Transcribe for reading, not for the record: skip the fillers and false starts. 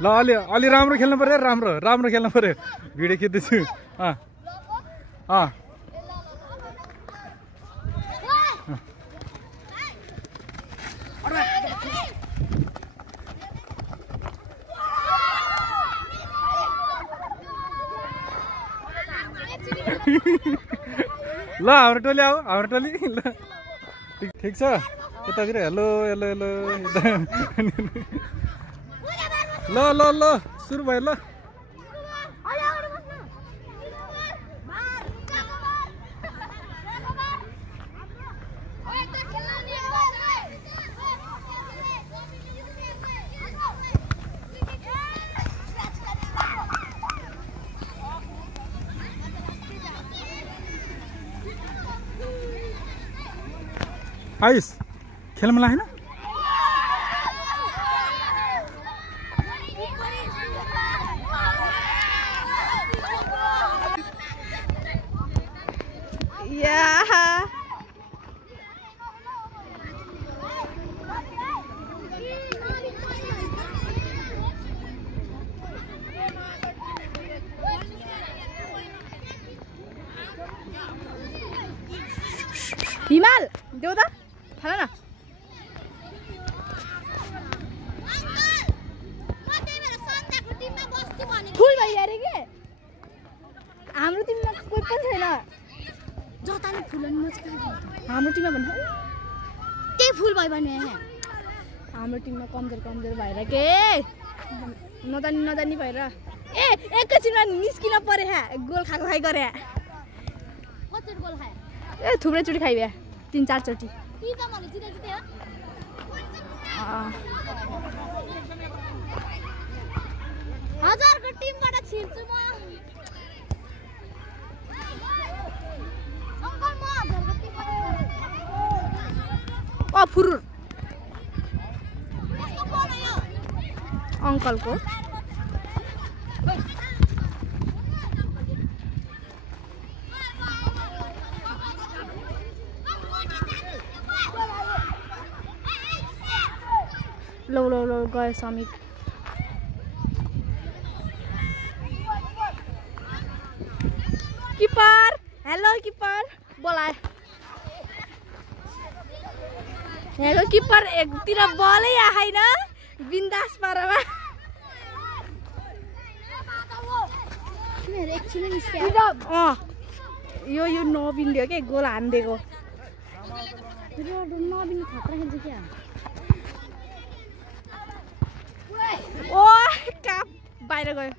ल अलि अलि राम्रो खेल्नु पर्यो राम्रो राम्रो खेल्नु पर्यो भिडियो खिच्दैछु ल हाम्रो टोली आऊ हाम्रो टोली ल ठिक छ यतातिर हेलो हेलो हेलो ल ल ल सुरु भयो ल आइस खेल मलाई हैन हिमाल देऊ त थाहा न फुल भयो अरे के हाम्रो टिममा कोही पनि छैन जताले फुलन हाम्रो टिममा भन्नु त्यही फुल भयो भने हाम्रो टिममा कमजोर भएर के नजानी भएर ए एकैछिनमा निस्किन परे गोल खाएको खाइ गरे कति गोल खाए ए थुप्रै चोटी खाइबे 3-4 चोटी हजारको टिमबाट छिर्छु म अंकल म हजारको टिमबाट ओ फुरुर अंकलको लो गए समित कीपर हेलो कीपर बोलाए हेलो कीपर एकतिर बलै आएन बिन्दास पारमा मेरो एकछिन निस्क्यो यो नबिन्दियो के गोल हान्दिएको नबिन्ने खतरा खेल्छ क्या ओ काप बाहिर गयो